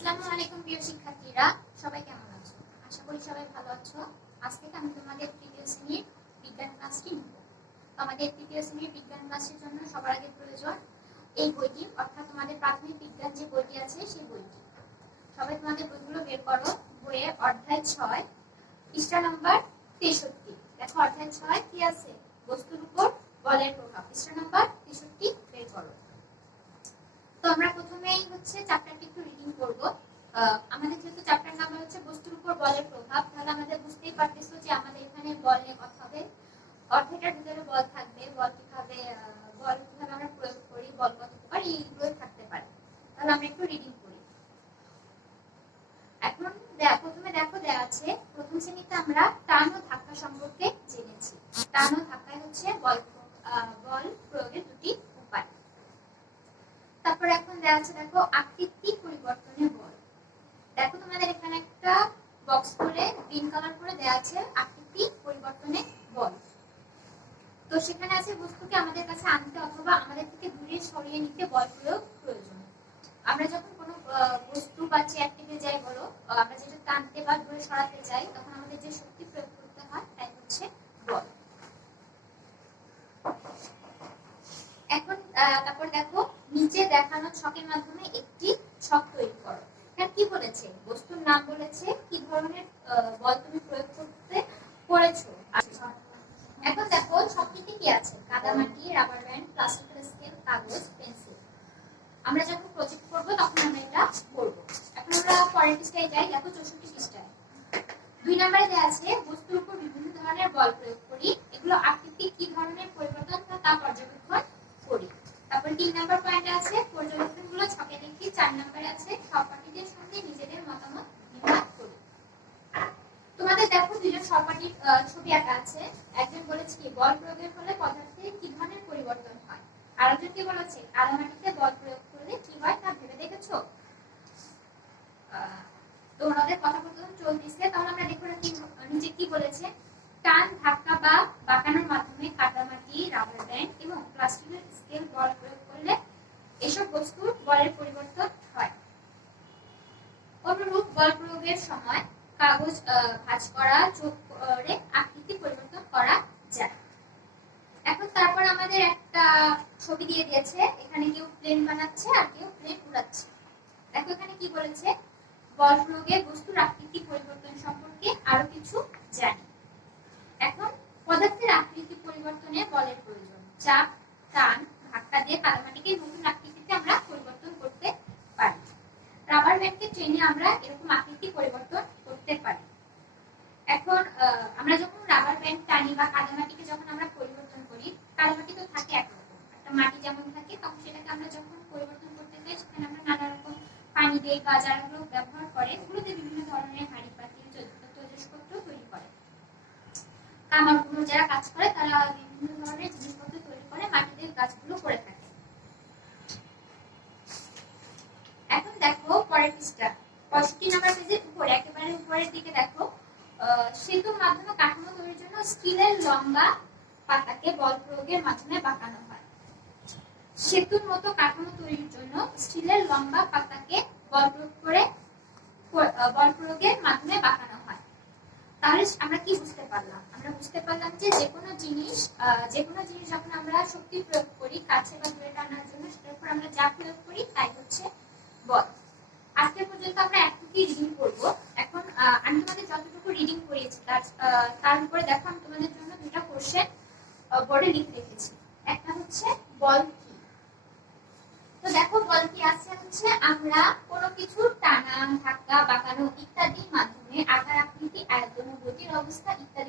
আসসালামু আলাইকুম প্রিয় শিক্ষার্থীরা, সবাই কেমন আছো? আশা করি সবাই ভালো আছো। আজ থেকে আমি তোমাদের তৃতীয় শ্রেণীর বিজ্ঞান ক্লাসটি নেব। আমাদের তৃতীয় শ্রেণীর বিজ্ঞান ক্লাসের জন্য সবার আগে প্রয়োজন এই বইটি, অর্থাৎ তোমাদের প্রাথমিক বিজ্ঞান যে বইটি আছে সেই বইটি। সবাই তোমাদের বইগুলো বের করো। বইয়ের অধ্যায় 6 পৃষ্ঠা নাম্বার 63। দেখো অধ্যায় 6 কি আছে? বস্তুর উপর বলের প্রভাব। পৃষ্ঠা নাম্বার 63 বের করো। তো আমরা প্রথমেই হচ্ছে চ্যাপ্টারটি একটু রিডিং করব। আমাদের যেহেতু চ্যাপ্টার নাম্বার হচ্ছে বস্তুর উপর বলের প্রভাব, তাহলে আমাদের বুঝতেই পারতেছো যে আমাদের এখানে বল নিয়ে কথা হবে। অধ্যায়টার ভিতরে বল থাকবে, বল কিভাবে আমরা প্রয়োগ করি, বল কত প্রকার, এইগুলো থাকতে পারে। তাহলে আমরা একটু রিডিং করি। এখন প্রথমে দেখো দেয়া আছে, প্রথম শ্রেণীতে আমরা টান ও ধাক্কা সম্পর্কে জেনেছি। টান ও ধাক্কায় হচ্ছে বল প্রয়োগের দুটি উপায়। তারপর এখন দেওয়া আছে দেখো আকৃতি পরিবর্তনের বল। দেখো তোমাদের এখানে একটা বক্স করে গ্রিন কালার করে দেওয়া আছে আকৃতি পরিবর্তনের বল। তো সেখানে আছে বস্তুকে আমাদের কাছে আনতে অথবা আমাদের থেকে দূরে সরিয়ে নিতে বল প্রয়োগ প্রয়োজন। আমরা যখন কোনো বস্তু বা চেয়ার টেবিল যাই বলো, আমরা যেটা টানতে বা দূরে সরাতে চাই, তখন আমাদের যে শক্তি প্রয়োগ করতে হয় তাই হচ্ছে বল। এখন তারপর দেখো নিচে দেখানো ছকের মাধ্যমে একটি ছক তৈরি করো। এখানে কি বলেছে? বস্তুর নাম বলেছে, কি ধরনের বল তুমি প্রয়োগ করতে করেছো। এখন দেখো ছকটিতে কি আছে? কাদামাটি, রাবার ব্যান্ড, প্লাস্টিকের স্কেল, কাগজ, পেন্সিল। আমরা যখন প্রজেক্ট করব তখন আমরা এটা করব। এখন আমরা পরের পৃষ্ঠায় যাই। দেখো 64 পৃষ্ঠায় 2 নম্বরে দেওয়া আছে বস্তুর উপর বিভিন্ন ধরনের বল প্রয়োগ করি, এগুলো আকৃতি কি ধরনের পরিবর্তন তা পর্যবেক্ষণ করি। তারপর 3 নম্বর পয়েন্টে আছে পর্যবেক্ষণগুলো ছকে দেখি। 4 নম্বরে আছে সহপাঠীদের সঙ্গে নিজেদের মতামত বিনিময় করি। তোমাদের দেখো দুইজন সহপাঠীর ছবি আঁকা আছে। একজন বলেছে কি বল প্রয়োগের ফলে পদার্থে কি ধরনের পরিবর্তন হয়, আরেকজন কি বলেছে কাদামাটিতে বল প্রয়োগ করলে কি হয় তা ভেবে দেখেছো? তো ওনাদের কথোপকথন চলতেছে। তাহলে আমরা দেখো নিচে কি বলেছে? টান, ধাক্কা বা বাঁকানোর মাধ্যমে কাদামাটি, রাবার ব্যান্ড এবং প্লাস্টিকের স্কেল বল প্রয়োগ করলে এসব বস্তুর বলের পরিবর্তন হয়। অনুরূপ বল প্রয়োগের সময় কাগজ ভাঁজ করা, যোগ করে আকৃতি পরিবর্তন করা যায়। এখন তারপর আমাদের একটা ছবি দিয়ে দিয়েছে। এখানে কেউ প্লেন বানাচ্ছে আর কেউ প্লেন উড়াচ্ছে। দেখো এখানে কি বলেছে? বল প্রয়োগে বস্তুর আকৃতি পরিবর্তন সম্পর্কে আরো কিছু জানি। এখন পদার্থের আকৃতি পরিবর্তনে বলের প্রয়োজন। চাপ, টান, ধাক্কা দিয়ে কাদামাটিকে নতুন আকৃতিতে আমরা পরিবর্তন করতে পারি। রাবার ব্যান্ডকে টেনে আমরা এরকম আকৃতি পরিবর্তন করতে পারি। এখন আমরা যখন রাবার ব্যান্ড টানি বা কাদামাটিকে যখন আমরা পরিবর্তন করি, কাদামাটি তো থাকে একরকম, একটা মাটি যেমন থাকে, তখন সেটাকে আমরা যখন পরিবর্তন করতে চাই সেখানে আমরা নানা রকম পানি দিয়ে বা যারাগুলো ব্যবহার করে ওগুলোতে বিভিন্ন ধরনের হাঁড়ি পাতিল জিনিসপত্র তৈরি করে। কামারগুলো যারা কাজ করে তারা বিভিন্ন ধরনের জিনিসপত্র তৈরি করে মাটিতে কাজগুলো করে থাকে। এখন দেখো পরের পৃষ্ঠা 65 নম্বর পেজের উপরে একেবারে উপরের দিকে দেখো সেতুর মাধ্যমে কাঠামো তৈরির জন্য স্টিলের লম্বা পাতাকে বল প্রয়োগের মাধ্যমে বাঁকানো হয়। সেতুর মতো কাঠামো তৈরির জন্য স্টিলের লম্বা পাতাকে বল প্রয়োগের মাধ্যমে বাঁকানো হয়। তাহলে আমরা কি বুঝতে পারলাম? আমরা বুঝতে পারলাম যে যেকোনো জিনিস যখন আমরা শক্তি প্রয়োগ করি কাছে বা দূরে টানার জন্য, সেটার উপর আমরা যা প্রয়োগ করি তাই হচ্ছে বল। আজকে পর্যন্ত আমরা একটুকুই রিডিং করব। এখন আমি তোমাদের যতটুকু রিডিং করিয়েছি তার উপরে দেখো আমি তোমাদের জন্য দুটো কোশ্চেন বোর্ডে লিখে রেখেছি। একটা হচ্ছে বল কি। তো দেখো বল কি আছে হচ্ছে আমরা কোনো কিছু টানা, ধাক্কা, বাঁকানো ইত্যাদির মাধ্যমে আকার, আকৃতি, আয়তন ও গতির অবস্থা ইত্যাদি